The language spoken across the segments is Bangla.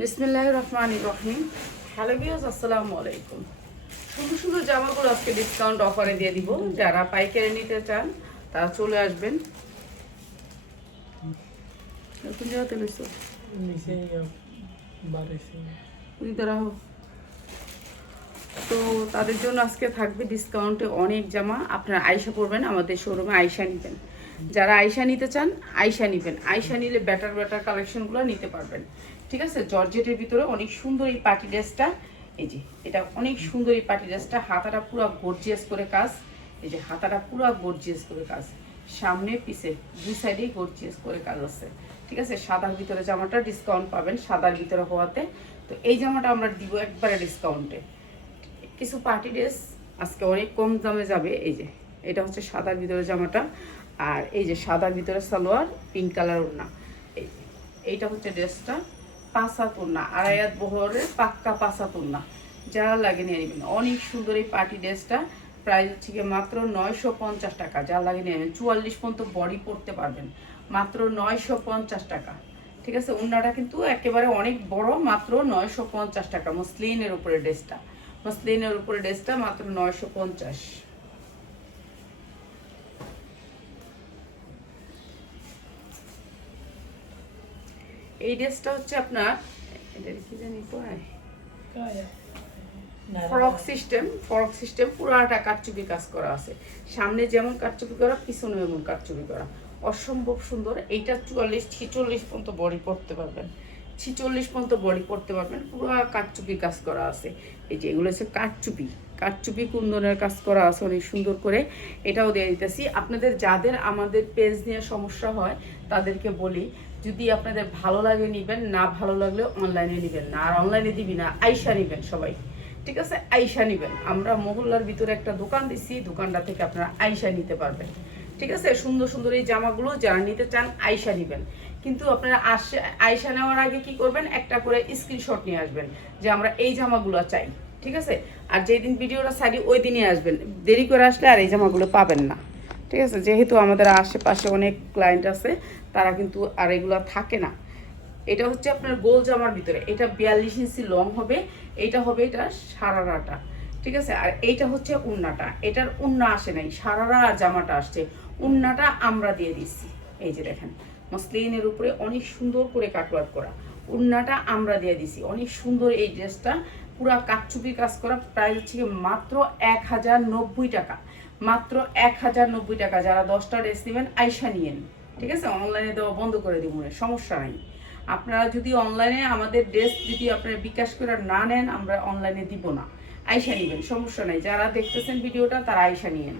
বিসমিল্লাহির রহমানির রহিম। হ্যালো ভিউয়ার্স, আসসালামু আলাইকুম। সুন্দর সুন্দর জামাগুলো আজকে ডিসকাউন্ট অফারে দিয়ে দিব। যারা পাইকারি নিতে চান তারা চলে আসবেন। নতুন জায়গাতে লইছো নিচে বাড়িছে রাহো। তো তাদের জন্য আজকে থাকবে ডিসকাউন্টে অনেক জামা। আপনারা আয়শা পড়বেন, আমাদের শোরুমে আয়শা নেবেন। যারা আয়শা নিতে চান আয়শা নেবেন। আয়শা নিলে বেটার কালেকশনগুলো নিতে পারবেন। ঠিক আছে, জর্জেটের ভিতরে অনেক সুন্দর এই পার্টি ড্রেসটা। এই যে এটা অনেক সুন্দর এই পার্টি ড্রেসটা। হাতাটা পুরো গর্জিয়াস করে কাজ। এই যে হাতাটা পুরো গর্জিয়াস করে কাজ, সামনে পিছে দুই সাইডেই গর্জিয়াস করে কাজ আছে। ঠিক আছে, সাদার ভিতরে জামাটা ডিসকাউন্ট পাবেন সাদার ভিতরে হওয়াতে। তো এই জামাটা আমরা দিব একবারে ডিসকাউন্টে। কিছু পার্টি ড্রেস আজকে অনেক কম দামে যাবে। এই যে এটা হচ্ছে সাদার ভিতরে জামাটা, আর এই যে সাদার ভিতরে সালোয়ার, পিঙ্ক কালার ওড়না। এইটা হচ্ছে ড্রেসটা, পাঁচাত ওড়না, আড়াই হাত বহরের পাক্কা পাঁচাত ওড়না। যারা লাগে নিয়ে নেবেন। অনেক সুন্দর এই পার্টি ড্রেসটা। প্রাইস হচ্ছে গিয়ে মাত্র 950 টাকা। যারা লাগে নিয়ে নেবেন। 44 পর্যন্ত বডি পড়তে পারবেন, মাত্র 950 টাকা। ঠিক আছে, ওড়নাটা কিন্তু একেবারে অনেক বড়, মাত্র 950 টাকা। মসলিনের উপরে ড্রেসটা, মসলিনের উপরে ড্রেসটা মাত্র 950। এই ড্রেসটা হচ্ছে আপনার কি জানি কয় ফ্রক সিস্টেম পুরাটা কারচুপি কাজ করা আছে। সামনে যেমন কারচুপি করা, পিছনে এমন কারচুপি করা, অসম্ভব সুন্দর। এইটা 44-46 পর্যন্ত বডি পড়তে পারবেন, 46 পর্যন্ত বডি পড়তে পারবেন। পুরো কারচুপি কাজ করা আছে। এই যে এগুলো হচ্ছে কারচুপি কুন্দনের কাজ করা আছে অনেক সুন্দর করে। এটাও দিয়ে দিতেছি আপনাদের। যাদের আমাদের পেজ নিয়ে সমস্যা হয় তাদেরকে বলি, যদি আপনাদের ভালো লাগে নিবেন, না ভালো লাগলে অনলাইনে নিবেন না। আর অনলাইনে দিবি না, আইসা নিবেন সবাই। ঠিক আছে, আইসা নিবেন। আমরা মহল্লার ভিতরে একটা দোকান দিচ্ছি, দোকানটা থেকে আপনারা আইসা নিতে পারবেন। ঠিক আছে, সুন্দর সুন্দর এই জামাগুলো যারা নিতে চান আইসা নিবেন। কিন্তু আপনারা আইসা নেওয়ার আগে কি করবেন, একটা করে স্ক্রিনশট নিয়ে আসবেন যে আমরা এই জামাগুলো চাই। ঠিক আছে, আর যেই দিন ভিডিওটা ছাড়ি ওই দিনই আসবেন। দেরি করে আসলে আর এই জামাগুলো পাবেন না। ঠিক আছে, যেহেতু আমাদের আশেপাশে অনেক ক্লায়েন্ট আছে, তারা কিন্তু আর এগুলো থাকে না। এটা হচ্ছে আপনার গোল জামার ভিতরে, এটা 42 ইঞ্চি লং হবে। এটা হবে এটা সারারাটা। ঠিক আছে, আর এইটা হচ্ছে উন্নাটা। এটার উন্না আসে নাই, সারারা জামাটা আসছে। উন্নাটা আমরা দিয়ে দিচ্ছি। এই যে দেখেন, মসলিনের উপরে অনেক সুন্দর করে কাটওয়ার্ক করা। উন্নাটা আমরা দিয়ে দিছি। অনেক সুন্দর এই ড্রেসটা, পুরা কাচচুপি কাজ করা। প্রাইস হচ্ছে মাত্র 1090 টাকা, মাত্র 1090 টাকা। যারা 10টা ড্রেস নেবেন আইসা নিয়েন। ঠিক আছে, অনলাইনে দেওয়া বন্ধ করে দিব, সমস্যা নাই। আপনারা যদি অনলাইনে আমাদের ড্রেস যদি আপনারা বিকাশ করে না নেন, আমরা অনলাইনে দিব না। আইসা নেবেন, সমস্যা নাই। যারা দেখতেছেন ভিডিওটা তারা আইসা নিয়েন।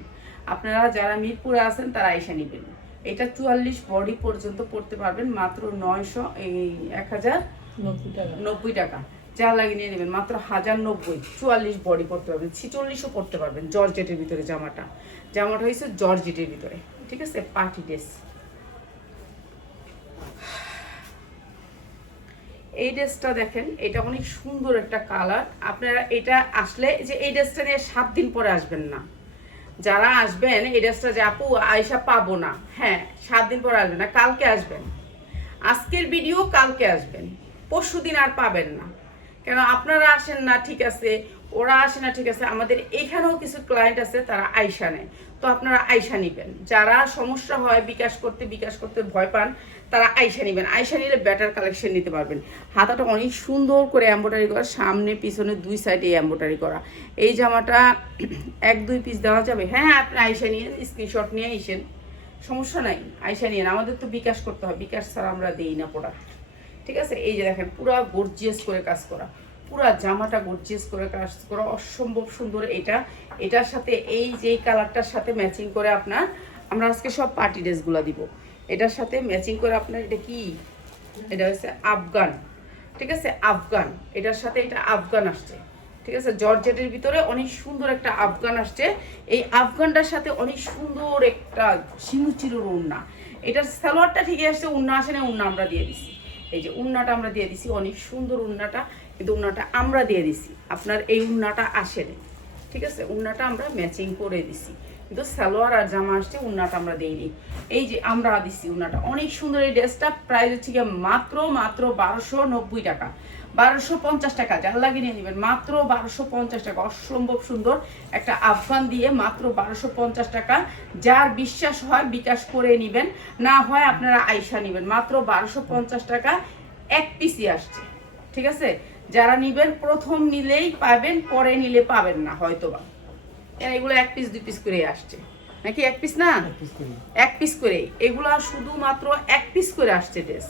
আপনারা যারা মিরপুরে আছেন তারা আইসা নেবেন। এটা 44 বডি পর্যন্ত পড়তে পারবেন, মাত্র 1090 টাকা। যা লাগিয়ে নিয়ে নেবেন, মাত্র 1090। 44 বডি পড়তে পারবেন, 46ও পড়তে পারবেন। জর্জেটের ভিতরে জামাটা হয়েছে জর্জেটের ভিতরে। ঠিক আছে, পার্টি ড্রেস। এই ড্রেসটা দেখেন, এটা অনেক সুন্দর একটা কালার। আপনারা এটা আসলে যে এই ড্রেসটা নিয়ে 7 দিন পরে আসবেন না। যারা আসবেন এই ড্রেসটা যে আপু আয়সা পাবো না, হ্যাঁ 7 দিন পরে আসবেন না, কালকে আসবেন। আজকের ভিডিও কালকে আসবেন, পরশু দিন আর পাবেন না। কেন আপনারা আসেন না, ঠিক আছে, ওরা আসে না, ঠিক আছে, আমাদের এখানেও কিছু ক্লায়েন্ট আছে তারা আয়সা নেয়। তো আপনারা আয়সা নিবেন। যারা সমস্যা হয় বিকাশ করতে ভয় পান, তারা আয়সা নিবেন। আয়সা নিলে বেটার কালেকশন নিতে পারবেন। হাতাটা অনেক সুন্দর করে এমব্রয়ডারি করা, সামনে পিছনে দুই সাইডে এমব্রয়ডারি করা। এই জামাটা 1-2 পিস দেওয়া যাবে। হ্যাঁ, আপনি আয়সা নিয়ে স্ক্রিনশট নিয়ে আসেন, সমস্যা নাই। আয়সা নিয়েন, আমাদের তো বিকাশ করতে হয়, বিকাশ ছাড়া আমরা দিই না প্রোডাক্ট। ঠিক আছে, এই যে দেখেন পুরা গর্জিয়াস করে কাজ করা, পুরা জামাটা গর্জিয়াস করে কাজ করা, অসম্ভব সুন্দর। এটার সাথে এই যে কালারটার সাথে ম্যাচিং করে আপনার, আমরা আজকে সব পার্টি ড্রেসগুলো দিব। এটার সাথে ম্যাচিং করে আপনার, এটা কি, এটা হচ্ছে আফগান। ঠিক আছে, আফগান। এটার সাথে এটা আফগান আসছে। ঠিক আছে, জর্জেটের ভিতরে অনেক সুন্দর একটা আফগান আসছে। এই আফগানটার সাথে অনেক সুন্দর একটা সিনুচিরোর ওড়না। এটার সালোয়ারটা ঠিকই আসছে, ওড়না আসে না, ওড়না আমরা দিয়ে দিছি। এই যে উন্নাটা আমরা দিয়ে দিছি, অনেক সুন্দর উন্নাটা, কিন্তু উন্নাটা আমরা দিয়ে দিছি। আপনার এই উন্নাটা আসে না। ঠিক আছে, উন্নাটা আমরা ম্যাচিং করে দিছি, কিন্তু সালোয়ার আর জামা আসছে, উন্নাটা আমরা দিইনি। এই যে আমরা দিচ্ছি উন্নাটা, অনেক সুন্দর এই ড্রেসটা। প্রাইস হচ্ছে গিয়ে মাত্র 1290 টাকা, 1250 টাকা। যার লাগে নিয়ে নেবেন মাত্র 1250 টাকা। অসম্ভব সুন্দর একটা আফগান দিয়ে মাত্র 1250 টাকা। যার বিশ্বাস হয় বিকাশ করে নেবেন, না হয় আপনারা আইসা নেবেন। মাত্র 1250 টাকা এক পিসই আসছে, ঠিক আছে? যারা নিবেন প্রথম নিলেই পাবেন, পরে নিলে পাবেন না হয়তোবা। এগুলো এক পিস 2 পিস করে আসছে নাকি? এক পিস না, এক পিস করে। এগুলা শুধুমাত্র এক পিস করে আসছে ড্রেস।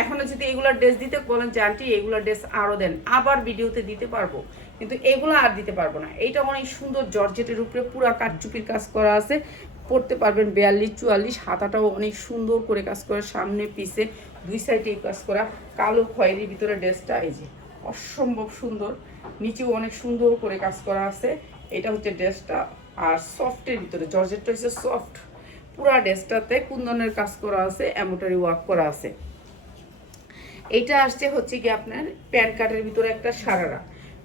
এখনো যদি এগুলার ড্রেস দিতে বলেন যে আন্টি এগুলার ড্রেস আরো দেন, আবার ভিডিওতে দিতে পারবো, কিন্তু এগুলো আর দিতে পারবো না। এইটা অনেক সুন্দর জর্জেটের উপরে পুরা কাঠচুপির কাজ করা আছে, পরতে পারবেন 42-44। হাতাটাও অনেক সুন্দর করে কাজ করা, সামনে পিছে দুই সাইডে কাজ করা। কালো খয়েরির ভিতরে ড্রেসটা এই যে অসম্ভব সুন্দর, নিচেও অনেক সুন্দর করে কাজ করা আছে। এটা হচ্ছে ড্রেসটা। আর সফটের ভিতরে, জর্জেটটা হচ্ছে সফট। পুরা ড্রেসটাতে কুন্দনের কাজ করা আছে, এমব্রয়ডারি ওয়ার্ক করা আছে। এইটা আসছে হচ্ছে কি আপনার প্যান্ট কাটের ভিতরে একটা সারারা,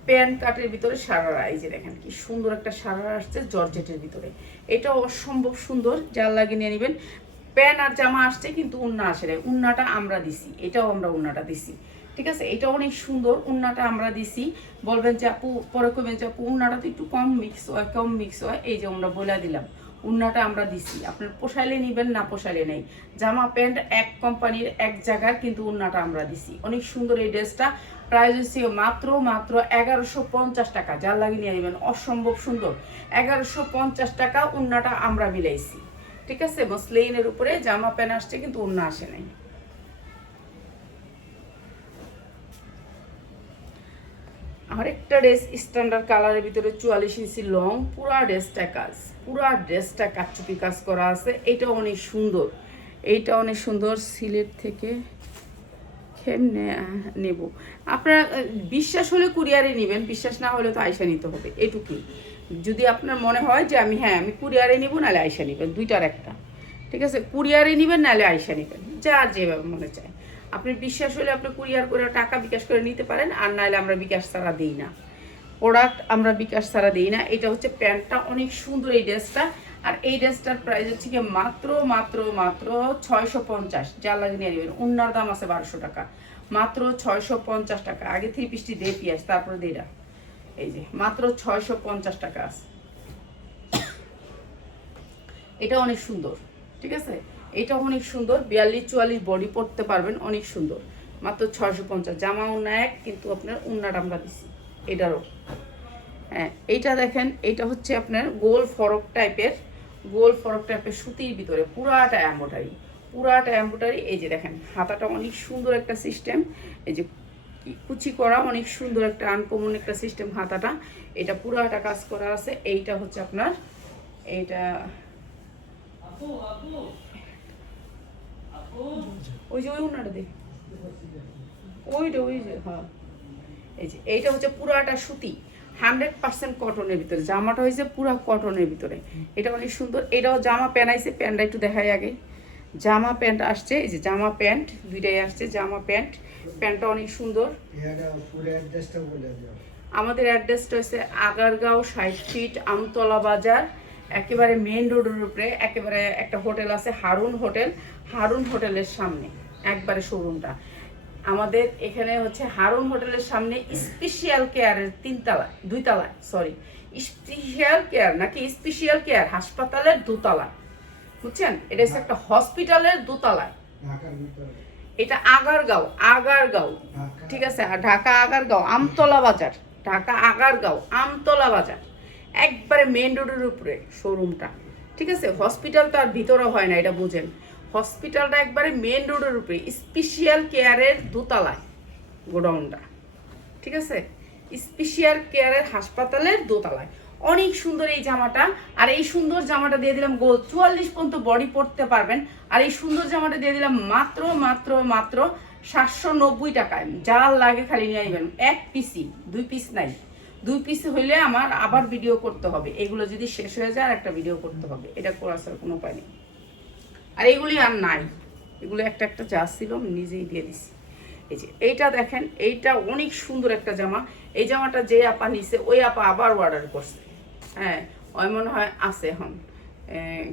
প্যান্ট কাটের ভিতরে সারারা। এই যে দেখেন কি সুন্দর একটা সারারা আসছে জর্জেটের ভিতরে। এটা অসম্ভব সুন্দর, যার লাগে নিয়ে নেবেন। প্যান্ট আর জামা আসছে কিন্তু উন্না আসে নাই, উন্নাটা আমরা দিছি, এটাও আমরা উন্নাটা দিছি, ঠিক আছে? এটা অনেক সুন্দর, উন্নাটা আমরা দিছি। বলবেন যে আপু, পরে কবেন যে আপু উন্নাটা তো একটু কম মিক্স হয়, কম মিক্স হয়। এই যে আমরা বলে দিলাম, উন্নাটা আমরা দিছি। আপনার পোষাইলে নিবেন, না পোষাইলে নেই। জামা প্যান্ট এক কোম্পানির এক জায়গার, কিন্তু উন্নাটা আমরা দিছি। অনেক সুন্দর এই ড্রেসটা। প্রাইস হচ্ছে মাত্র 1150 টাকা। যার লাগে নিয়ে নেবেন, অসম্ভব সুন্দর। 1150 টাকা উন্নাটা আমরা মিলাইছি, ঠিক আছে? মসলিনের উপরে জামা প্যান্ট আসছে কিন্তু উন্না আসে নাই। আরেকটা ড্রেস স্ট্যান্ডার্ড কালারের ভিতরে 44 ইঞ্চি লং, পুরা ড্রেসটা কাজ, পুরা ড্রেসটা কাটচুপি কাজ করা আছে। এটা অনেক সুন্দর, এইটা অনেক সুন্দর। সিলেট থেকে কেমনে নেব, আপনারা বিশ্বাস হলে কুরিয়ারে নেবেন, বিশ্বাস না হলে তো আয়সা নিতে হবে, এটুকুই। যদি আপনার মনে হয় যে আমি কুরিয়ারে নিব, নাহলে আয়সা নেবেন, দুইটার একটা, ঠিক আছে? কুরিয়ারে নেবেন নাহলে আয়সা নেবেন, যার যেভাবে মনে চায়। আপনি বিশ্বাস হলে আপনি কুরিয়ার করে টাকা বিকাশ করে নিতে পারেন, আর নাহলে আমরা বিকাশ ছাড়া দিই না প্রোডাক্ট, আমরা বিকাশ ছাড়া দিই না। এটা হচ্ছে প্যান্টটা, অনেক সুন্দর এই ড্রেসটা। আর এই ড্রেসটার প্রাইস হচ্ছে কি মাত্র 650। যা লাগে নিয়ে নেবেন। উন্নার দাম আছে 1200 টাকা, মাত্র 650 টাকা। আগে 3 পিসটি দিয়ে পিঁয়াজ, তারপরে দিরা। এই যে মাত্র 650 টাকা আছে। এটা অনেক সুন্দর, ঠিক আছে? এটা অনেক সুন্দর, 42-44 বডি পরতে পারবেন, অনেক সুন্দর। মাত্র 650। জামা উন্না এক, কিন্তু আপনার উন্নাটা আমরা দিছি এটারও। হ্যাঁ, এইটা দেখেন, এটা হচ্ছে আপনার গোল ফরক টাইপের, গোল ফরক টাইপের সুতির ভিতরে পুরাটা এমব্রয়ডারি, পুরাটা এমব্রয়ডারি। এই যে দেখেন হাতাটা অনেক সুন্দর একটা সিস্টেম, এই যে কুচি করা, অনেক সুন্দর একটা আনকমন একটা সিস্টেম হাতাটা। এটা পুরাটা কাজ করা আছে। এইটা হচ্ছে আপনার, এইটা ওই যে ওই উন্নাটা দেখ, ওইটা ওই যে, হ্যাঁ এই যে এইটা হচ্ছে পুরাটা সুতি, 100% কটনের ভিতরে। জামাটা হয়েছে পুরা কটনের ভিতরে। এটা অনেক সুন্দর। এটাও জামা প্যান্ট আইছে, প্যান্টটা একটু দেখাই আগে। জামা প্যান্ট আসছে, এই যে জামা প্যান্ট দুইটাই আসছে, জামা প্যান্ট। প্যান্টটা অনেক সুন্দর। আমাদের অ্যাড্রেসটা হচ্ছে আগারগাঁও 60 ফিট আমতলা বাজার, একেবারে মেইন রোডের উপরে। একেবারে একটা হোটেল আছে হারুন হোটেল, হারুন হোটেলের সামনে একবারে শোরুমটা আমাদের। এখানে হচ্ছে হারুন হোটেলের সামনে স্পেশাল কেয়ারের 2 তলায়, সরি স্পেশাল কেয়ার নাকি স্পেশাল কেয়ার হাসপাতালের 2 তলায়, বুঝছেন? এটা হচ্ছে একটা হসপিটালের 2 তলায়। এটা আগারগাঁও, আগারগাঁও, ঠিক আছে? আর ঢাকা আগারগাঁও আমতলা বাজার, ঢাকা আগারগাঁও আমতলা বাজার, একবারে মেইন রোডের উপরে শোরুমটা, ঠিক আছে? হসপিটাল তো আর ভিতরে হয় না, এটা বুঝেন। হসপিটালটা একবারে মেইন রোডের উপরে, স্পেশাল কেয়ারের 2 তলায় গোডাউনটা, ঠিক আছে? স্পেশাল কেয়ারের হাসপাতালের 2 তলায়। অনেক সুন্দর এই জামাটা। আর এই সুন্দর জামাটা দিয়ে দিলাম গোল 44 পর্যন্ত বডি পরতে পারবেন। আর এই সুন্দর জামাটা দিয়ে দিলাম মাত্র মাত্র মাত্র 790 টাকায়। যার লাগে খালি নিয়ে আসবেন, এক পিসি, 2 পিস নাই। 2 পিস হইলে আমার আবার ভিডিও করতে হবে, এগুলো যদি শেষ হয়ে যায় আর একটা ভিডিও করতে হবে, এটা করার কোনো উপায় নেই। আর এইগুলি আর নাই, এগুলো একটা একটা যা ছিল আমি নিজেই দিয়ে দিছি। এই যে এইটা দেখেন, এইটা অনেক সুন্দর একটা জামা। এই জামাটা যে আপা নিছে ওই আপা আবার অর্ডার করছে, হ্যাঁ ওই মনে হয় আছে এখন।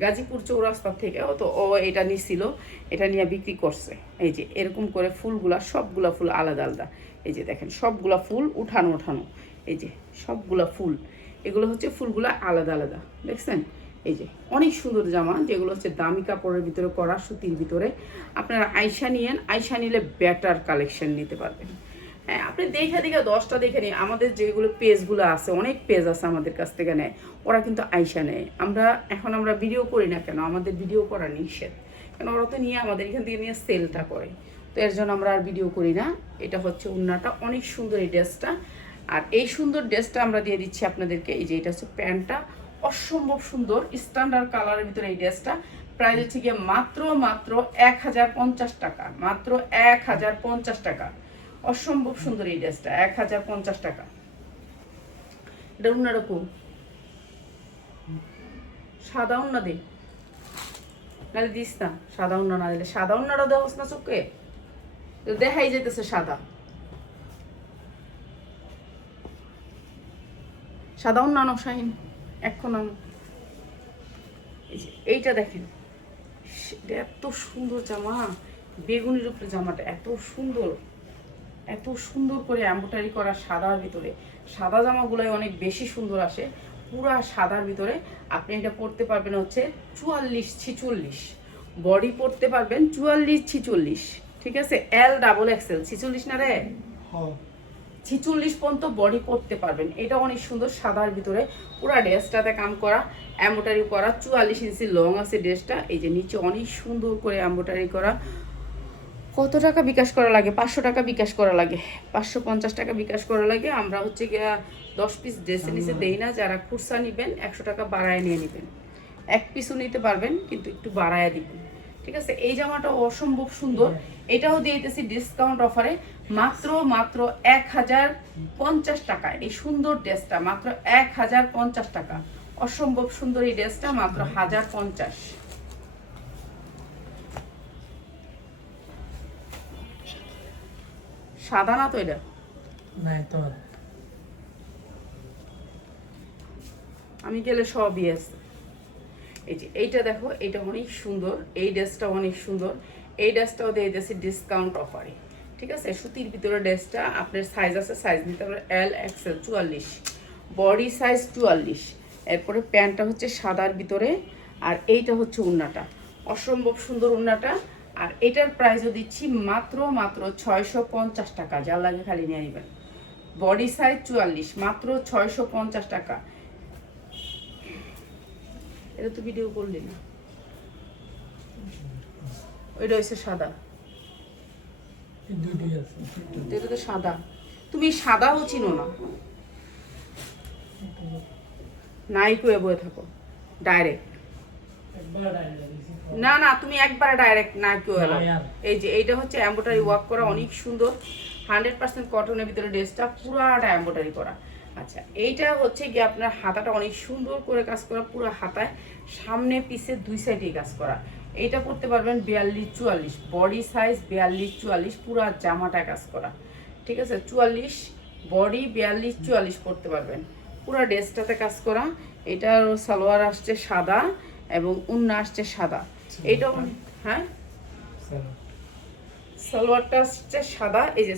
গাজীপুর চৌরাস্তা থেকে তো ও এটা নিছিল, এটা নিয়ে বিক্রি করছে। এই যে এরকম করে ফুলগুলা, সবগুলা ফুল আলাদা আলাদা। এই যে দেখেন সবগুলা ফুল উঠানো উঠানো, এই যে সবগুলা ফুল, এগুলো হচ্ছে ফুলগুলা আলাদা আলাদা, দেখছেন? এই যে অনেক সুন্দর জামা, যেগুলো হচ্ছে দামি কাপড়ের ভিতরে করা, সুতির ভিতরে। আপনারা আয়শা নিয়েন, আয়শা নিলে বেটার কালেকশন নিতে পারবেন। হ্যাঁ, আপনি দেখে 10টা দেখে নিন। আমাদের যেগুলো পেজগুলো আছে, অনেক পেজ আছে আমাদের কাছ থেকে নেয়, ওরা কিন্তু আয়শা নেয়। আমরা ভিডিও করি না কেন, আমাদের ভিডিও করা নিষেধ, কেন ওরা তো নিয়ে আমাদের এখান থেকে নিয়ে সেলটা করে, তো এর জন্য আমরা আর ভিডিও করি না। এটা হচ্ছে উন্নাটা, অনেক সুন্দর এই ড্রেসটা। আর এই সুন্দর ড্রেসটা আমরা দিয়ে দিচ্ছি আপনাদেরকে। এই যে এটা হচ্ছে প্যান্টটা, অসম্ভব সুন্দর স্ট্যান্ডার্ড কালারের ভিতরে এই ড্রেসটা। প্রাইস হচ্ছে গিয়ে মাত্র 1050 টাকা, মাত্র 1050 টাকা। অসম্ভব সুন্দর এই ড্রেসটা, 1050 টাকা। এটা উন্নাটা খুব সাদা উন্না দে, নাহলে দিস না। সাদা উন্না না দিলে, সাদা উন্নাটা দেওয়া না চোখে, দেখাই যেতেছে সাদা। সাদা উন্না আনো শাহিন, এখন আনো। এইটা দেখেন, এত সুন্দর জামা, বেগুনির উপরে জামাটা এত সুন্দর, এত সুন্দর করে এমব্রয়ডারি করা সাদার ভিতরে। সাদা জামাগুলোই অনেক বেশি সুন্দর আসে, পুরা সাদার ভিতরে। আপনি এটা পরতে পারবেন হচ্ছে 44-46, বডি পরতে পারবেন 44-46, ঠিক আছে? L XL 46 না রে, 46 পর্যন্ত বডি পরতে পারবেন। এটা অনেক সুন্দর সাদার ভিতরে, পুরা ড্রেসটাতে কাম করা, এমব্রয়ডারি করা, 44 ইঞ্চি লং আছে ড্রেসটা। এই যে নিচে অনেক সুন্দর করে এমব্রয়ডারি করা। কত টাকা বিকাশ করা লাগে? 500 টাকা বিকাশ করা লাগে, 550 টাকা বিকাশ করা লাগে। আমরা হচ্ছে গিয়া 10 পিস ড্রেসের নিচে দেই না। যারা খুচরা নেবেন 100 টাকা বাড়ায় নিয়ে নেবেন, 1 পিসও নিতে পারবেন, কিন্তু একটু বাড়ায় দিবেন, ঠিক আছে? এই জামাটা অসম্ভব সুন্দর, এটাও দিয়ে দিতেছি ডিসকাউন্ট অফারে মাত্র 1050 টাকায়। এই সুন্দর ড্রেসটা মাত্র 1050 টাকা। অসম্ভব সুন্দর এই ড্রেসটা মাত্র 1050। সাদা না তো এটা? আমি গেলে সবই আছে। এই যে এইটা দেখো, এটা অনেক সুন্দর, এই ড্রেসটা অনেক সুন্দর। এই ড্রেসটাও দিয়ে দিয়েছি ডিসকাউন্ট অফারে, ঠিক আছে? সুতির ভিতরে ড্রেসটা, আপনার সাইজ আছে, সাইজ নিতে পারবেন LXL 44, বডি সাইজ 44। এরপরে প্যান্টটা হচ্ছে সাদার ভিতরে, আর এইটা হচ্ছে উন্নাটা, অসম্ভব সুন্দর উন্নাটা। আর এটার প্রাইসও দিচ্ছি মাত্র 650 টাকা। যার লাগে খালি নিয়ে নেবেন। বডি সাইজ 44, মাত্র 650 টাকা। এটা তো ভিডিও করলি না, ওইটা হচ্ছে সাদা, এটা তো সাদা। তুমি সাদাও চিনো না, নাই কয়ে বয়ে থাকো ডাইরেক্ট। না না, তুমি একবারে ডাইরেক্ট না কেউ। এই যে এইটা হচ্ছে এমব্রয়ডারি ওয়ার্ক করা, অনেক সুন্দর, 100% কটনের ভিতরে ড্রেসটা পুরাটা এমব্রয়ডারি করা। আচ্ছা, এইটা হচ্ছে কি আপনার হাতাটা অনেক সুন্দর করে কাজ করা, পুরো হাতায় সামনে পিছে দুই সাইডে কাজ করা। এইটা করতে পারবেন 42-44, বডি সাইজ 42-44, পুরা জামাটা কাজ করা, ঠিক আছে? 44 বডি, 42-44 করতে পারবেন, পুরা ড্রেসটাতে কাজ করা। এটার সালোয়ার আসছে সাদা এবং উন্না আসছে সাদা। এইটা হ্যাঁ, সালোয়ারটা আসছে সাদা। এই যে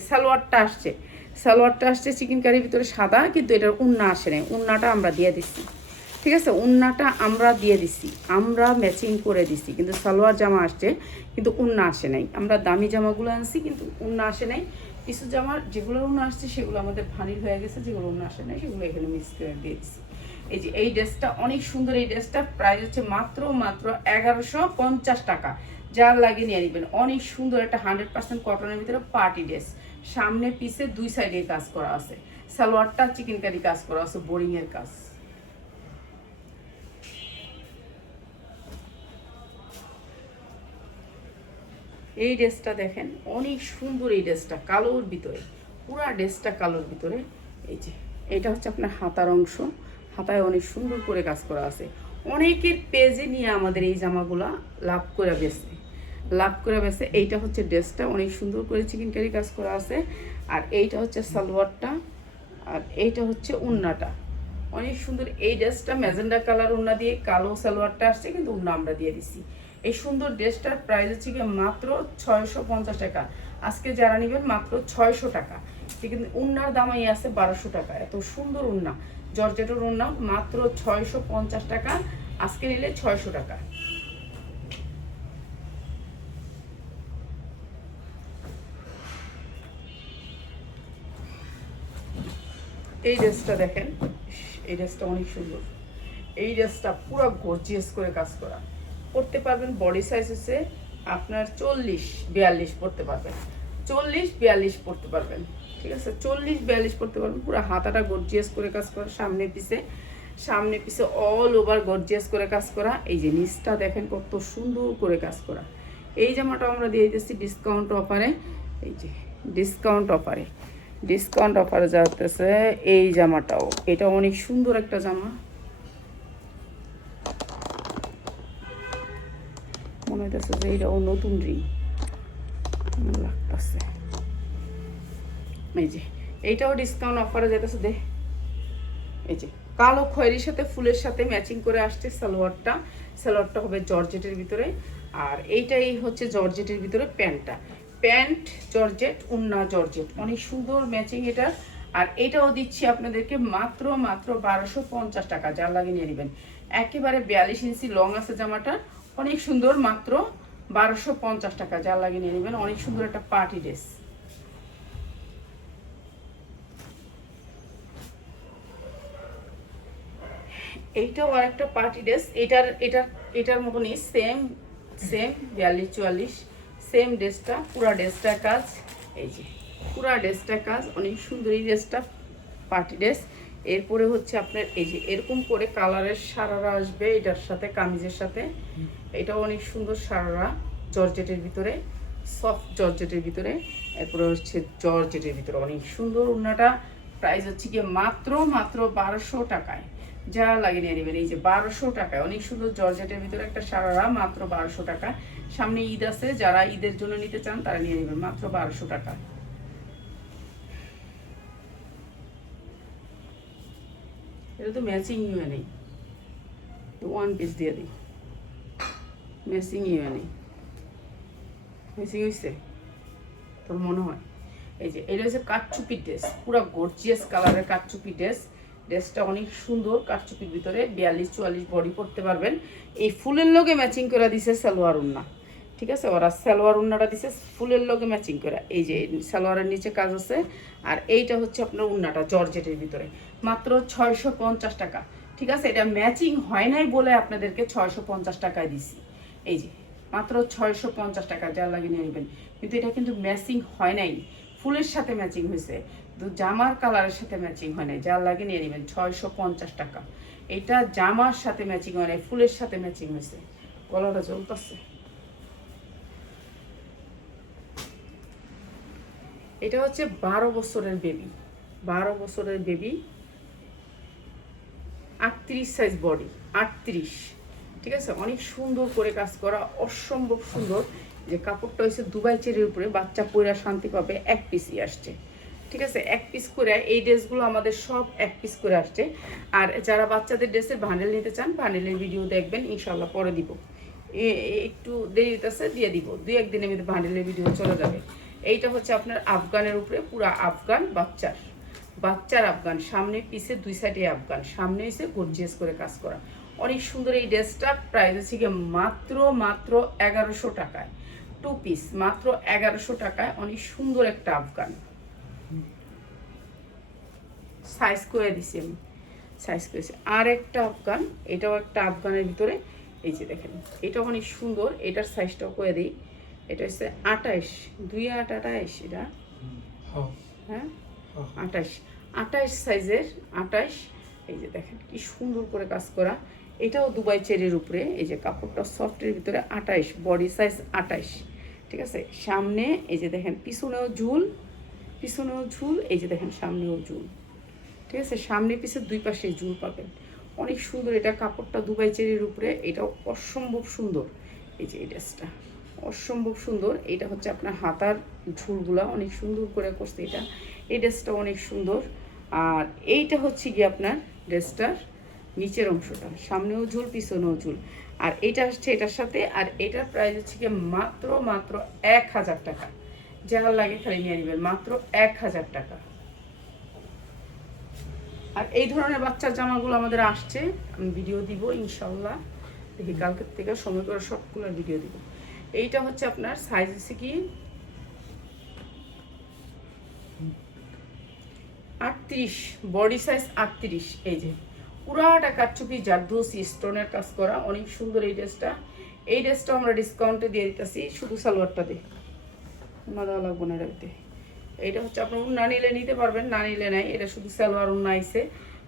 সালোয়ারটা আসছে চিকেন কারির ভিতরে সাদা, কিন্তু এটার উন্না আসে নাই। উন্নাটা আমরা দিয়ে দিচ্ছি, ঠিক আছে? উন্নাটা আমরা দিয়ে দিচ্ছি, আমরা ম্যাচিং করে দিচ্ছি, কিন্তু সালোয়ার জামা আসছে, কিন্তু উন্না আসে নাই। আমরা দামি জামাগুলো আনছি, কিন্তু উন্না আসে নাই। কিছু জামার যেগুলো উন্না আসছে সেগুলো আমাদের ভারী হয়ে গেছে, যেগুলো উন্না আসে নাই সেগুলো এখানে মিক্স করে দিয়ে দিচ্ছি। এই যে এই ড্রেসটা অনেক সুন্দর, এই ড্রেসটার প্রাইস হচ্ছে মাত্র 1150 টাকা। যার লাগে নিয়ে নেবেন। অনেক সুন্দর একটা 100% কটনের ভিতরে পার্টি ড্রেস, সামনে পিছে দুই সাইডে কাজ করা আছে, সালোয়ারটা চিকেন কারি কাজ করা আছে, বোরিং এর কাজ। এই ড্রেসটা দেখেন, অনেক সুন্দর এই ড্রেসটা, কালোর ভিতরে, পুরা ড্রেসটা কালোর ভিতরে। এই যে এটা হচ্ছে আপনার হাতার অংশ, হাতায় অনেক সুন্দর করে কাজ করা আছে। অনেকের পেজে নিয়ে আমাদের এই জামাগুলা লাভ করে বেছে। এইটা হচ্ছে ড্রেসটা, অনেক সুন্দর করে চিকেন কারি কাজ করা আছে। আর এইটা হচ্ছে সালোয়ারটা, আর এইটা হচ্ছে উন্নাটা, অনেক সুন্দর এই ড্রেসটা ম্যাজেন্ডা কালার ওড়না দিয়ে কালো সালোয়ারটা আসছে, কিন্তু ওড়না আমরা দিয়ে দিচ্ছি। এই সুন্দর ড্রেসটার প্রাইস হচ্ছে কি মাত্র 650 টাকা। আজকে যারা নেবেন মাত্র 600 টাকা, কিন্তু ওড়নার দামই আছে 1200 টাকা। এত সুন্দর ওড়না, জর্জেটের ওড়না, মাত্র 650 টাকা। আজকে নিলে 600 টাকা। এই ড্রেসটা দেখেন, এই ড্রেসটা অনেক সুন্দর। এই ড্রেসটা পুরো গর্জিয়াস করে কাজ করা, পরতে পারবেন। বডি সাইজ হচ্ছে আপনার 40-42 পরতে পারবেন, 40-42 পরতে পারবেন, ঠিক আছে? 40-42 পরতে পারবেন। পুরো হাতাটা গর্জিয়াস করে কাজ করা, সামনে পিছে অল ওভার গর্জিয়াস করে কাজ করা। এই যে নিচটা দেখেন কত সুন্দর করে কাজ করা। এই জামাটা আমরা দিয়ে দিচ্ছি ডিসকাউন্ট অফারে। এই যে ডিসকাউন্ট অফারে যাচ্ছে এই জামাটাও। এটা অনেক সুন্দর একটা জামা, মনে হইতেছে যে এটাও নতুন রিং লাগতেছে। এই যে এইটাও ডিসকাউন্ট অফারে যেতেছে। এই যে কালো খয়েরির সাথে ফুলের সাথে ম্যাচিং করে আসছে সালোয়ারটা হবে জর্জেটের ভিতরে। আর এইটাই হচ্ছে জর্জেটের ভিতরে প্যান্ট জর্জেট, ওড়না জর্জেট, অনেক সুন্দর ম্যাচিং এটা। আর এটাও দিচ্ছি আপনাদেরকে মাত্র 1250 টাকা। যার লাগে নিয়ে নেবেন, একেবারে 42 ইঞ্চি লং আছে জামাটা, অনেক সুন্দর, মাত্র 1250 টাকা। যার লাগে নিয়ে নেবেন, অনেক সুন্দর একটা পার্টি ড্রেস। এইটাও আর একটা পার্টি ড্রেস, এটার মতনই সেম 42-44 সেম ড্রেসটা, পুরা ড্রেসটা কাজ। এই যে পুরা ড্রেসটা কাজ, অনেক সুন্দর এই ড্রেসটা, পার্টি ড্রেস। এরপরে হচ্ছে আপনার এই যে এরকম করে কালারের সারারা আসবে এটার সাথে, কামিজের সাথে। এটাও অনেক সুন্দর সারারা, জর্জেটের ভিতরে, সফট জর্জেটের ভিতরে। এরপরে হচ্ছে জর্জেটের ভিতরে অনেক সুন্দর ওড়নাটা। প্রাইস হচ্ছে কি মাত্র 1200 টাকায়। যা লাগিয়ে নিয়ে নেবেন। এই যে 1200 টাকায় অনেক সুন্দর জর্জেটের ভিতরে একটা সারারা, মাত্র 1200 টাকা। সামনে ঈদ আছে, যারা ঈদের জন্য নিতে চান তারা নিয়ে নেবেন, মাত্র 1200 টাকা। এটা তো ম্যাচিং ইউএ নেই, তো ওয়ান পিস দিয়ে দিই, ম্যাচিং ইউএ নেই। ম্যাচিং হয়েছে তোর মনে হয়? এই যে এটা হচ্ছে কাঠচুপি ড্রেস, পুরো গর্জিয়াস কালারের কাঠচুপি ড্রেসটা অনেক সুন্দর। কাঠচুপির ভিতরে 42-44 বডি করতে পারবেন। এই ফুলের লগে ম্যাচিং করে দিছে সালোয়ার ওড়না, ঠিক আছে? ওরা সালোয়ার ওড়নাটা দিছে ফুলের লগে ম্যাচিং করে। এই যে সালোয়ারের নিচে কাজ আছে। আর এইটা হচ্ছে আপনার ওড়নাটা জর্জেটের ভিতরে, মাত্র 650 টাকা, ঠিক আছে? এটা ম্যাচিং হয় নাই বলে আপনাদেরকে 650 টাকায় দিছি। এই যে মাত্র 650 টাকা, যা লাগিয়ে নিয়ে নেবেন। কিন্তু এটা কিন্তু ম্যাচিং হয় নাই, ফুলের সাথে ম্যাচিং হয়েছে, তো জামার কালারের সাথে ম্যাচিং হয় নাই। যা লাগে নিয়ে নেবেন 650 টাকা। এটা জামার সাথে ম্যাচিং হয় নাই, ফুলের সাথে ম্যাচিং হয়েছে। গলাটা জ্বলতেছে। এটা হচ্ছে 12 বছরের বেবি, 38 সাইজ বডি, 38, ঠিক আছে? অনেক সুন্দর করে কাজ করা, অসম্ভব সুন্দর। যে কাপড়টা হয়েছে দুবাই চেরির উপরে, বাচ্চা পয়রা শান্তি পাবে। এক পিসই আসছে, ঠিক আছে? এক পিস করে এই ড্রেসগুলো আমাদের সব এক পিস করে আসছে। আর যারা বাচ্চাদের ড্রেসের বান্ডেল নিতে চান, বান্ডেলের ভিডিও দেখবেন, ইনশাল্লাহ পরে দিব। একটু দেরি হইতেছে, দিয়ে দিব, 2-1 দিনের মধ্যে বান্ডেলের ভিডিও চলে যাবে। এইটা হচ্ছে আপনার আফগানের উপরে, পুরা আফগান, বাচ্চার আফগান, সামনে পিছে 2 সাইডে আফগান, সামনে এসে গর্জিয়াস করে কাজ করা, অনেক সুন্দর। এই ড্রেসটা প্রাইস হচ্ছে গিয়ে মাত্র 1100 টাকায়। 2 পিস, মাত্র 1100 টাকায়। অনেক সুন্দর একটা আফগান, সাইজ করে দিছি আমি, সাইজ করেছি। আর একটা আফগান, এটাও একটা আফগানের ভিতরে। এই যে দেখেন, এটাও অনেক সুন্দর। এটার সাইজটাও করে দিই। এটা হচ্ছে 28, 2-8 28, এটা হ্যাঁ 28 সাইজের, 28। এই যে দেখেন কি সুন্দর করে কাজ করা। এটাও দুবাই চেরির উপরে। এই যে কাপড়টা সফটের ভিতরে, 28, বডি সাইজ 28, ঠিক আছে? সামনে এই যে দেখেন, পিছনেও ঝুল, এই যে দেখেন সামনেও ঝুল, ঠিক আছে? সামনে পিছে 2 পাশে ঝুল পাবেন, অনেক সুন্দর। এটা কাপড়টা দুবাই চেরির উপরে, এটাও অসম্ভব সুন্দর। এই যে এই ড্রেসটা অসম্ভব সুন্দর। এটা হচ্ছে আপনার হাতার ঝুলগুলা অনেক সুন্দর করে করছে এটা। এই ড্রেসটা অনেক সুন্দর, আর এইটা হচ্ছে কি আপনার ড্রেসটার নিচের অংশটা, সামনেও ঝুল পিছনেও ঝুল। আর এটা আসছে এটার সাথে, আর এটার প্রাইস হচ্ছে কি মাত্র মাত্র 1000 টাকা। যারা লাগে খালি নিয়ে নেবেন, মাত্র 1000 টাকা। আর এই ধরনের বাচ্চার জামাগুলো আমাদের আসছে, আমি ভিডিও দিব ইনশাল্লাহ, দেখি কালকের থেকে সময় করে সবগুলোর ভিডিও দিব। এইটা হচ্ছে আপনার সাইজ হচ্ছে কি 38, বডি সাইজ 38। এই যে পুরাটা কারচুপি জারদোসি স্টোনের কাজ করা, অনেক সুন্দর এই ড্রেসটা। এই ড্রেসটা আমরা ডিসকাউন্টে দিয়ে দিতেছি, শুধু সালোয়ারটা দিয়ে, ওনা দেওয়া লাগবো না এটাতে। এইটা হচ্ছে আপনার উন্না নিলে নিতে পারবেন, না নিলে নাই। এটা শুধু সালোয়ার উন্না আইছে,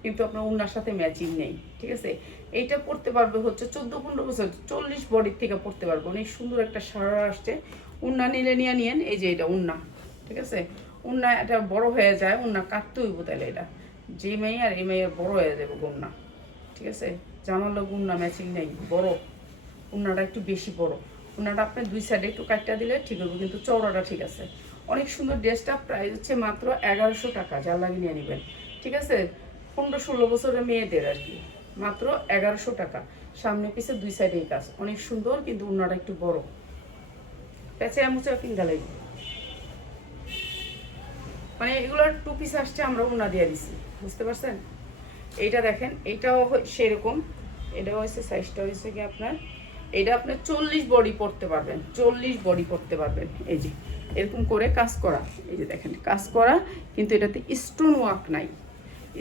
কিন্তু আপনার উন্নার সাথে ম্যাচিং নেই, ঠিক আছে। এইটা পড়তে পারবে হচ্ছে 14-15 বছর, 40 বডির থেকে পড়তে পারবে। অনেক সুন্দর একটা সারা আসছে। উন্না নিলে নিয়ে নিয়েন। এই যে এটা উন্না, ঠিক আছে। উন্না এটা বড় হয়ে যায়, উন্না কাটতে হইব তাহলে। এটা যে মেয়ে আর এই মেয়ের বড় হয়ে যাবে উন্না, ঠিক আছে। জামার লোক উন্না ম্যাচিং নেই, বড় উন্নাটা একটু বেশি বড়। উন্নাটা আপনি দুই সাইডে একটু কাটটা দিলে ঠিক হবে, কিন্তু চওড়াটা ঠিক আছে। অনেক সুন্দর ড্রেসটা, প্রাইস হচ্ছে মাত্র 1100 টাকা। যার লাগে নিয়ে নেবেন, ঠিক আছে। 15-16 বছরের মেয়েদের আর কি, মাত্র 1100 টাকা। সামনে পিছে দুই সাইডেই কাজ, অনেক সুন্দর, কিন্তু উন্নাটা একটু বড়। প্যাচে মুচা কিনতে লাগবে, মানে এগুলোর 2 পিস আসছে, আমরা উন্না দিয়ে দিছি, বুঝতে পারছেন। এইটা দেখেন, এইটাও সেরকম। এটা হয়েছে সাইজটা হয়েছে কি আপনার, এটা আপনার 40 বডি পড়তে পারবেন, 40 বডি পড়তে পারবেন। এই যে এরকম করে কাজ করা, এই যে দেখেন কাজ করা, কিন্তু এটাতে স্টোন ওয়ার্ক নাই,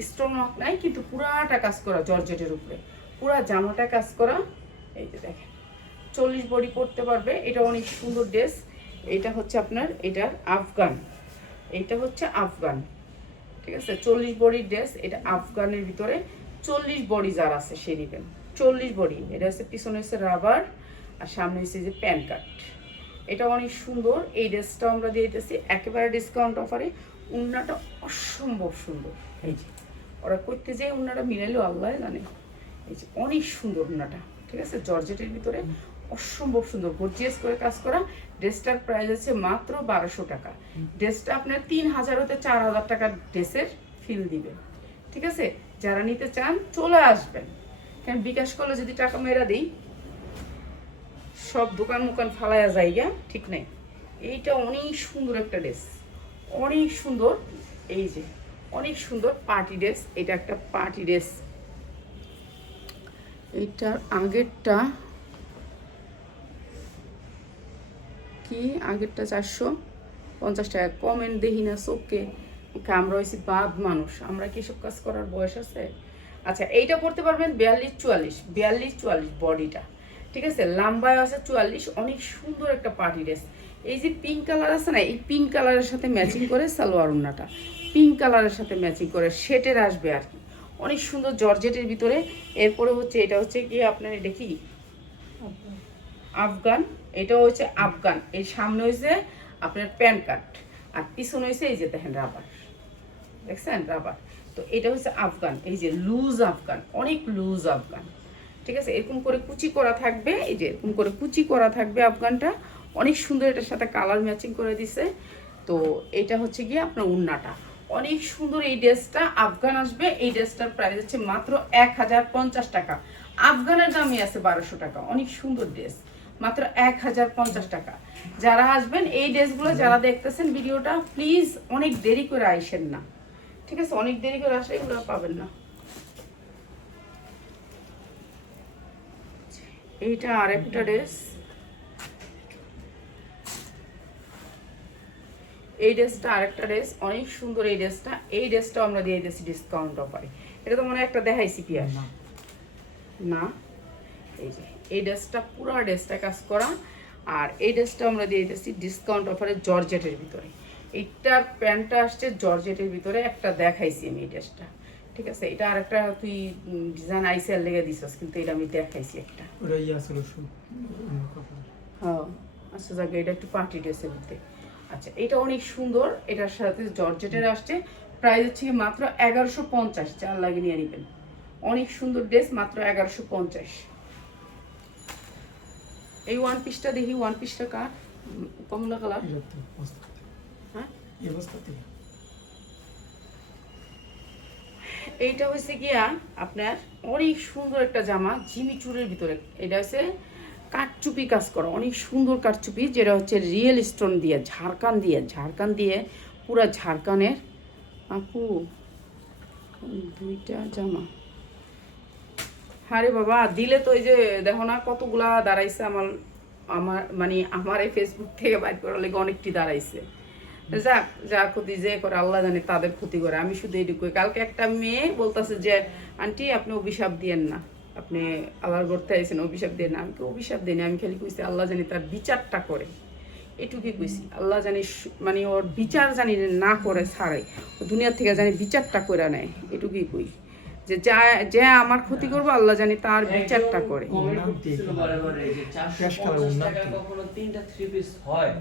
স্টোন ওয়ার্ক নাই, কিন্তু পুরাটা কাজ করা জর্জেটের উপরে, পুরা জামাটা কাজ করা। এই যে দেখেন 40 বডি পড়তে পারবে। এটা অনেক সুন্দর ড্রেস। এটা হচ্ছে আপনার, এটার আফগান, এইটা হচ্ছে আফগান, ঠিক আছে। 40 বডির ড্রেস, এটা আফগানের ভিতরে 40 বডি যার আছে সে নেবেন, 40 বডি। এটা হচ্ছে পিছনে হচ্ছে রাবার, আর সামনে হচ্ছে যে প্যান কাট। এটা অনেক সুন্দর। এই ড্রেসটাও আমরা দিয়ে দিতেছি একেবারে ডিসকাউন্ট অফারে। উন্নাটা অসম্ভব সুন্দর। এই যে ওরা করতে যেয়ে উন্নাটা মিলাইলেও আল্লাহ জানে। এই যে অনেক সুন্দর উন্নাটা, ঠিক আছে, জর্জেটের ভিতরে অসম্ভব সুন্দর গর্জিয়াস করে কাজ করা। ড্রেসটার প্রাইস আছে মাত্র 1200 টাকা। ড্রেসটা আপনার 3000 হতে 4000 টাকার ড্রেসের ফিল দিবে, ঠিক আছে। যারা নিতে চান চলে আসবেন, কারণ বিকাশ করলে যদি টাকা মেরা দিই সব দোকান মোকান ফালাইয়া যাইয়া ঠিক নেই। এইটা অনেক সুন্দর একটা ড্রেস, অনেক সুন্দর। এই যে অনেক সুন্দর পার্টি ড্রেস, এটা একটা পার্টি ড্রেস। এইটার আগেরটা কি, আগেরটা 450 টাকা। কমেন্ট দেখি না চোখকে, আমরা হয়েছি বাদ মানুষ, আমরা কি সব কাজ করার বয়স আছে। আচ্ছা, এইটা পড়তে পারবেন 42-44 বডিটা, ঠিক আছে। লম্বায় আছে 44। অনেক সুন্দর একটা পার্টি ড্রেস। এই যে পিঙ্ক কালার আছে না, এই পিঙ্ক কালারের সাথে ম্যাচিং করে সালোয়ার ওড়নাটা পিঙ্ক কালারের সাথে ম্যাচিং করে শেটের আসবে আর কি, অনেক সুন্দর জর্জেটের ভিতরে। এরপরে হচ্ছে এটা হচ্ছে কি আপনার, এটা কি আফগান, এটাও হচ্ছে আফগান। এই সামনে হয়েছে আপনার প্যান কাট, আর পিছনে হয়েছে এই যে দেখেন রাবার, দেখছেন রাবার। তো এটা হচ্ছে আফগান, এই যে লুজ আফগান, অনেক লুজ আফগান, ঠিক আছে। এরকম করে কুচি করা থাকবে, এই যে এরকম করে কুচি করা থাকবে আফগানটা, অনেক সুন্দর। এটার সাথে কালার ম্যাচিং করে দিছে। তো এটা হচ্ছে গিয়ে আপনার উন্নাটা অনেক সুন্দর। এই ড্রেসটা আফগান আসবে। এই ড্রেসটার প্রাইস হচ্ছে মাত্র 1050 টাকা। আফগানের দামই আছে 1200 টাকা। অনেক সুন্দর ড্রেস, মাত্র 1050 টাকা। যারা আসবেন এই ড্রেসগুলো যারা দেখতেছেন ভিডিওটা, প্লিজ অনেক দেরি করে আইসেন না, ঠিক আছে। অনেক দেরি করে আসলে এগুলো পাবেন না। এইটা আরেকটা ড্রেস, এই ড্রেসটা আরেকটা ড্রেস, অনেক সুন্দর এই ড্রেসটা। এই ড্রেসটাও আমরা দিয়ে দিয়েছি ডিসকাউন্ট অফারে। এটা তো মনে হয় একটা দেখাইছি পিয়াস না। এই যে এই ড্রেসটা, পুরো ড্রেসটা কাজ করা, আর এই ড্রেসটা আমরা দিয়ে দিতেছি ডিসকাউন্ট অফারে জর্জেটের ভিতরে। এইটার প্যান্টটা আসছে জর্জেটের ভিতরে, একটা দেখাইছি আমি এই ড্রেসটা, ঠিক আছে। এটা আরেকটা তুই ডিজাইন আইসিআর লেগে দিছিস, কিন্তু এটা আমি দেখাইছি একটা। হ্যাঁ আচ্ছা যাক, এটা একটু পার্টি ড্রেসের মধ্যে। আচ্ছা, এটা অনেক সুন্দর। এটার সাথে জর্জেটের আসছে, প্রাইস হচ্ছে মাত্র 1150। চার লাগে নিয়ে নেবেন, অনেক সুন্দর ড্রেস, মাত্র 1150। এই ওয়ান পিসটা দেখি, ওয়ান পিসটা কার, কমলা কালার। হ্যাঁ এইটা হচ্ছে গিয়া আপনার অনেক সুন্দর একটা জামা জিমিচুরের ভিতরে। এটা হচ্ছে কারচুপি কাজ করা, অনেক সুন্দর কারচুপি, যেটা হচ্ছে রিয়েল স্টোন দিয়ে ঝাড়খান দিয়ে পুরা ঝাড়খানের। আপু দুইটা জামা, আরে বাবা দিলে তো এই যে দেখো না কতগুলা দাঁড়াইছে, আমার আমার মানে আমার এই ফেসবুক থেকে বাইর করার লেগে অনেকটি দাঁড়াইছে। যাক, যা ক্ষতি যে করে আল্লাহ জানে, তাদের ক্ষতি করে। আমি শুধু এইটুকু, কালকে একটা মেয়ে বলতেছে যে আন্টি আপনি অভিশাপ দিয়েন না, আপনি আল্লাহর গড়তে আইছেন, অভিশাপ দিয়ে না। আমি তো অভিশাপ দিই না, আমি খালি কইছি আল্লাহ জানি তার বিচারটা করে, এটুকুই কইছি। আল্লাহ জানি মানে ওর বিচার জানি না করে ছাড়ে, ও দুনিয়ার থেকে জানি বিচারটা করে নেয়, এটুকুই কই। যে যা যে আমার ক্ষতি করবো আল্লাহ জানি তার বিচারটা করে। কমেন্ট করতেছিল বারে যে 450 টাকা কখনো 3টা 3 পিস হয়,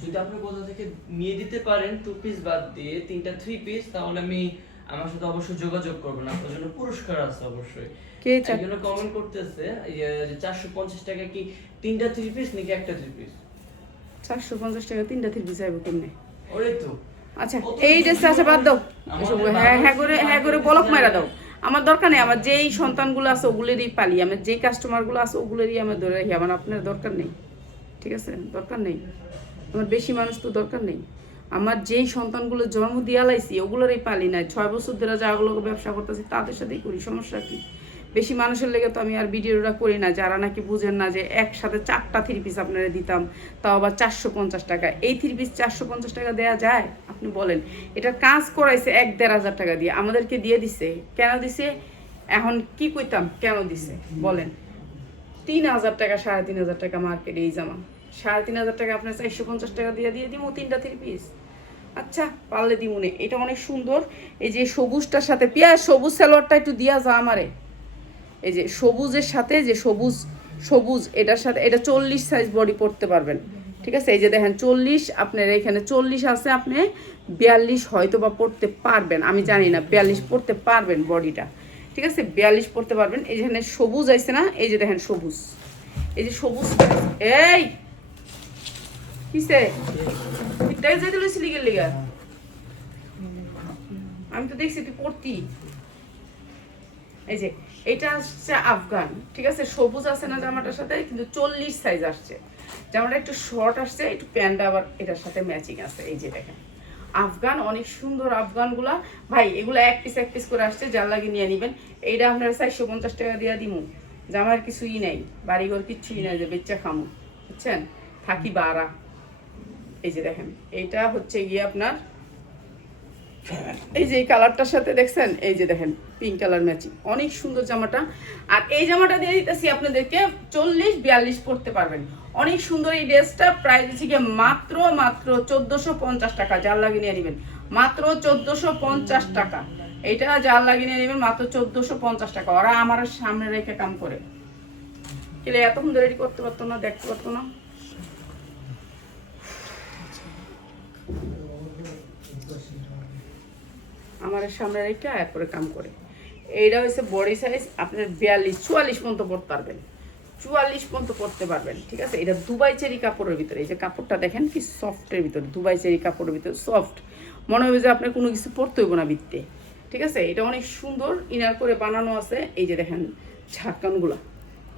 যদি আপনি কোথা থেকে নিয়ে দিতে পারেন 2 পিস বাদ দিয়ে 3টা 3 পিস, তাহলে আমি আমার সাথে অবশ্যই যোগাযোগ করবেন, আপনার জন্য পুরস্কার আছে অবশ্যই। কে একজন কমেন্ট করতেছে যে 450 টাকা কি 3টা 3 পিস নাকি একটা 3 পিস? 450 টাকা 3টা 3 পিস আইব কেমনে? ওরে তো আচ্ছা এই ড্রেসটা আছে বাদ দাও, এসব হ্যাঁ করে বলক মারা দাও। আমার দরকার নেই, আমার যেই সন্তানগুলো আছে ওগুলোরই পালি, আমার যেই কাস্টমারগুলো আছে ওগুলোরই আমার ধরে রাখি, আমার আপনার দরকার নেই, ঠিক আছে? দরকার নেই, আমার বেশি মানুষ তো দরকার নেই। আমার যেই সন্তানগুলো জন্ম দিয়া লাইছি ওগুলোরই পালি না, 6 বছর ধরে যাগুলোকে ব্যবসা করতেছি তাদের সাথেই করি, সমস্যা কি? বেশি মানুষের লেগে তো আমি আর ভিডিওটা করি না, যারা নাকি বুঝেন না যে একসাথে 4টা 3 পিস আপনারা দিতাম, তাও আবার 450 টাকা। এই 3 পিস 450 টাকা দেওয়া যায়? আপনি বলেন। এটা কাজ করাইছে 1-1.5 টাকা দিয়ে, আমাদেরকে দিয়ে দিছে। কেন দিছে? এখন কি কইতাম কেন দিছে বলেন? 3000 টাকা 3500 টাকা মার্কেটে এই জামা, 3500 টাকা আপনার 450 টাকা দিয়ে দিমু 3টা 3 পিস। আচ্ছা পারলে দিমুনে। এটা অনেক সুন্দর, এই যে সবুজটার সাথে পেঁয়াজ সবুজ সালোয়ারটা একটু দিয়া যা আমারে, এই যে সবুজের সাথে যে সবুজ এটার সাথে, এটা 40 সাইজ বডি পরতে পারবেন, ঠিক আছে? এই যে দেখেন 40, আপনার এখানে 40 আছে, আপনি 42 হয়তো বা পড়তে পারবেন, আমি জানি না, 42 পড়তে পারবেন বডিটা, ঠিক আছে? 42 পড়তে পারবেন। এই যেখানে সবুজ আছে না, এই যে দেখেন সবুজ, এই যে সবুজ, এই কিসে বিদ্যায় যাইতে লইছিলি গেল লিগা? আমি তো দেখছি তুই পড়তি। এই যে এটা আসছে আফগান, ঠিক আছে? সবুজ আছে না জামাটার সাথে, কিন্তু 40 সাইজ আসছে। জামাটা একটু শর্ট আসছে, একটু প্যান্টটা আবার এটার সাথে ম্যাচিং আছে। এই যে দেখেন আফগান, অনেক সুন্দর আফগানগুলা ভাই, এগুলো এক পিস করে আসছে, যার লাগে নিয়ে নিবেন। এইটা আপনার 450 টাকা দিয়ে দিমু, জামার কিছুই নাই, বাড়িঘর কিচ্ছুই নাই যে বেচ্চা খামু, বুঝছেন? থাকি বাড়া। এই যে দেখেন এইটা হচ্ছে গিয়ে আপনার, এই যে এই কালারটার সাথে দেখছেন, এই যে দেখেন পিঙ্ক কালার ম্যাচিং, অনেক সুন্দর জামাটা। আর এই জামাটা দিয়ে দিতেছি আপনাদেরকে 40-42 পড়তে পারবেন, অনেক সুন্দর। এই ড্রেসটা প্রাইস হচ্ছে গিয়ে মাত্র 1450 টাকা, যার লাগে নিয়ে নেবেন মাত্র 1450 টাকা। এটা যার লাগে নিয়ে নেবেন মাত্র 1450 টাকা। ওরা আমার সামনে রেখে কাম করে, কেলে এতক্ষণ রেডি করতে পারতো না, দেখতে পারতো না। আমার সামনে রেখে এরপরে কাম করে। এইটা হচ্ছে বডি সাইজ, আপনার 42-44 পর্যন্ত পড়তে পারবেন, 44 পর্যন্ত পড়তে পারবেন, ঠিক আছে? এটা দুবাই চেরি কাপড়ের ভিতরে, এই যে কাপড়টা দেখেন কি সফটের ভিতরে, দুবাই চেরি কাপড়ের ভিতরে সফট, মনে হবে যে আপনার কোনো কিছু পড়তে হইব না বিত্তে, ঠিক আছে? এটা অনেক সুন্দর ইনার করে বানানো আছে। এই যে দেখেন ঝাড়খানগুলা,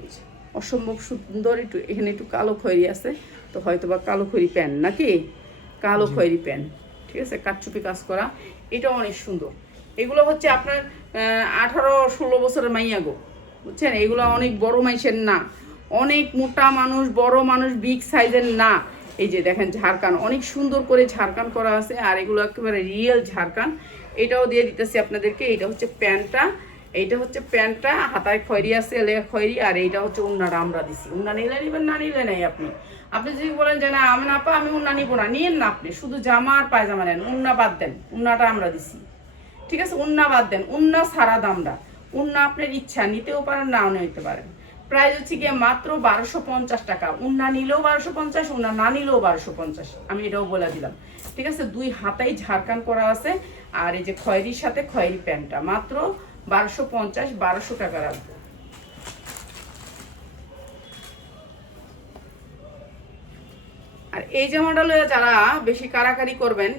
এই যে অসম্ভব সুন্দর। একটু এখানে একটু কালো খয়েরি আছে, তো হয়তো বা কালো খয়েরি প্যান্ট নাকি, কালো খয়েরি প্যান্ট, ঠিক আছে? কাটচুপি কাজ করা, এটা অনেক সুন্দর। এগুলো হচ্ছে আপনার 18-16 বছরের মাইয়া গো, বুঝছেন? এগুলো অনেক বড় মাইসের না, অনেক মোটা মানুষ, বড় মানুষ, বিগ সাইজের না। এই যে দেখেন ঝাড়খান, অনেক সুন্দর করে ঝাড়খান করা আছে, আর এগুলো একেবারে রিয়েল ঝাড়খান। এটাও দিয়ে দিতেছি আপনাদেরকে। এইটা হচ্ছে প্যান্টটা, এইটা হচ্ছে প্যান্টটা, হাতায় খয়েরি আছে, লেখা খয়েরি, আর এইটা হচ্ছে উন্নাটা আমরা দিছি। উন্না নিলে নিবেন, না নিলে নাই। আপনি আপনি যদি বলেন যে না আমি না পা আমি উন্না নিব না, নিয়েন না, আপনি শুধু জামা আর পায়জামা নেন, উন্না বাদ দেন, উন্নাটা আমরা দিছি, ঠিক আছে? উন্না বাদ দেন, উন্না সারা দামটা। উন্না আপনার ইচ্ছা, নিতেও পারেন, নাও নিতে পারেন। প্রাইস হচ্ছে গিয়ে মাত্র 1250 টাকা। উন্না নিলেও 1250, উন্না না নিলেও 1250, আমি এটাও বলে দিলাম, ঠিক আছে? দুই হাতাই ঝাড়খান করা আছে, আর এই যে খয়েরির সাথে খয়েরি প্যান্টটা মাত্র 1250, 1200 টাকা রাখবো। আর এই জামাটা লয়ে যারা বেশি কারাকারি করবেন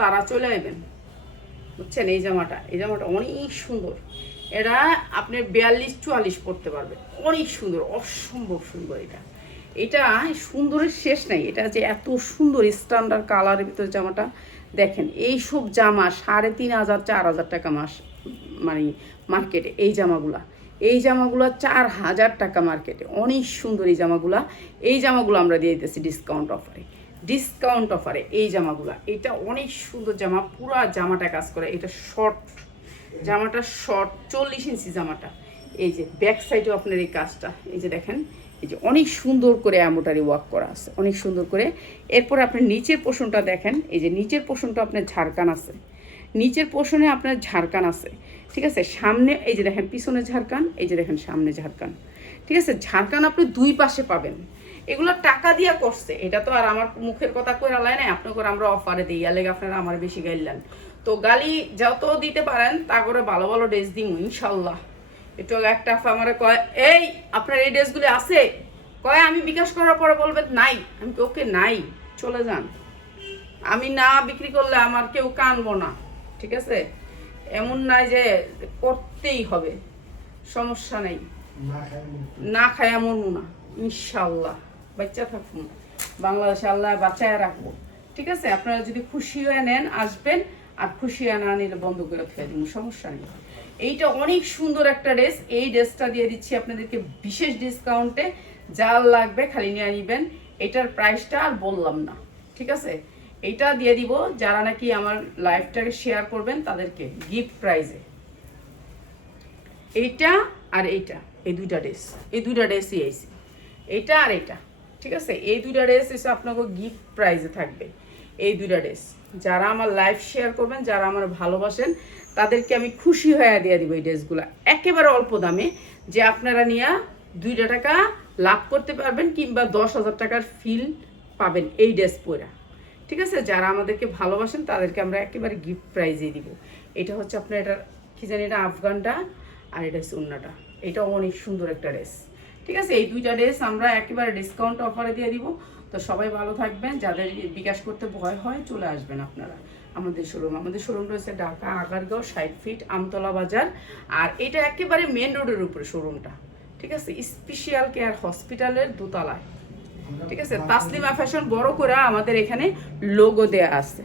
তারা চলে আসবেন, বুঝছেন? এই জামাটা অনেক সুন্দর। এটা আপনি 42-44 পরতে পারবেন, অনেক সুন্দর, অসম্ভব সুন্দর। এটা সুন্দরের শেষ নাই। এটা যে এত সুন্দর স্ট্যান্ডার্ড কালারের ভিতরে জামাটা দেখেন। এইসব জামা 3500-4000 টাকা মানে মার্কেটে। এই জামাগুলা 4000 টাকা মার্কেটে। অনেক সুন্দর এই জামাগুলো আমরা দিয়ে দিতেছি ডিসকাউন্ট অফারে এই জামাগুলা। এটা অনেক সুন্দর জামা, পুরা জামাটা কাজ করে। এটা জামাটা শর্ট 40 ইঞ্চি জামাটা। এই যে ব্যাক সাইডেও আপনার এই কাজটা, এই যে দেখেন, এই যে অনেক সুন্দর করে এমব্রয়ডারি ওয়ার্ক করা আছে, অনেক সুন্দর করে। এরপর আপনি নিচের পোর্শনটা দেখেন, এই যে নিচের পোর্শনটা আপনার ঝাড়কান আছে, ঠিক আছে। সামনে এই যে দেখেন পিছনে ঝাড়কান, এই যে দেখেন সামনে ঝাড়কান, ঠিক আছে। ঝাড়কান আপনি দুই পাশে পাবেন। এগুলো টাকা দিয়া করছে, এটা তো আর আমার মুখের কথা কই আলাই নাই। আপনাকে আমরা অফারে দিই, আলেগে আপনারা আমার বেশি গাইলেন তো গালি যত দিতে পারেন তা করে ভালো ভালো ড্রেস দিই ইনশাল্লাহ। একটু একটা আমার কয়, এই আপনার এই ড্রেসগুলি আছে? কয় আমি বিকাশ করার পরে বলবেন নাই। আমি ওকে নাই, চলে যান। আমি না বিক্রি করলে আমার কেউ কানবো না, ঠিক আছে। এমন নাই যে করতেই হবে, সমস্যা নেই। না খায় মরবো না ইনশাল্লাহ, বাচ্চা থাকুন বাংলাদেশে, আল্লাহ বাঁচায় রাখবো, ঠিক আছে। আপনারা যদি খুশি হয়ে নেন আসবেন, আর খুশি হয়ে না নিলে বন্ধ করে ফেলে দিব, সমস্যা নেই। এইটা অনেক সুন্দর একটা ড্রেস। এই ড্রেসটা দিয়ে দিচ্ছি আপনাদেরকে বিশেষ ডিসকাউন্টে। যার লাগবে খালি নিয়ে নিবেন। এটার প্রাইসটা আর বললাম না, ঠিক আছে। এইটা দিয়ে দিব যারা নাকি আমার লাইভটাকে শেয়ার করবেন তাদেরকে গিফট প্রাইজে। এইটা আর এইটা, এই দুইটা ড্রেসই আইছি, এইটা আর এইটা, ঠিক আছে। এই দুইটা ড্রেস এসে আপনাকে গিফট প্রাইজে থাকবে। এই দুইটা ড্রেস যারা আমার লাইভ শেয়ার করবেন, যারা আমার ভালোবাসেন, তাদেরকে আমি খুশি হয়ে দিয়ে দিব এই ড্রেসগুলো একেবারে অল্প দামে, যে আপনারা নিয়ে 2 টাকা লাভ করতে পারবেন, কিংবা 10,000 টাকার ফিল পাবেন এই ড্রেস পরা, ঠিক আছে। যারা আমাদেরকে ভালোবাসেন তাদেরকে আমরা একেবারে গিফট প্রাইজে দিব। এটা হচ্ছে আপনার, এটা কি জানি, এটা আফগানটা, আর এটা হচ্ছে ওড়নাটা। এটা অনেক সুন্দর একটা ড্রেস, ঠিক আছে। এই দুইটা ড্রেস আমরা একেবারে ডিসকাউন্ট অফারে দিয়ে দিব। তো সবাই ভালো থাকবেন। যাদের বিকাশ করতে ভয় হয় চলে আসবেন আপনারা আমাদের শোরুম রয়েছে ঢাকা আগারগাঁও 60 ফিট আমতলা বাজার। আর এটা একেবারে মেন রোডের উপরে শোরুমটা, ঠিক আছে। স্পেশাল কেয়ার হসপিটালের দোতলায়, ঠিক আছে। তাসলিমা ফ্যাশন বড় করে আমাদের এখানে লোগো দেয়া আছে।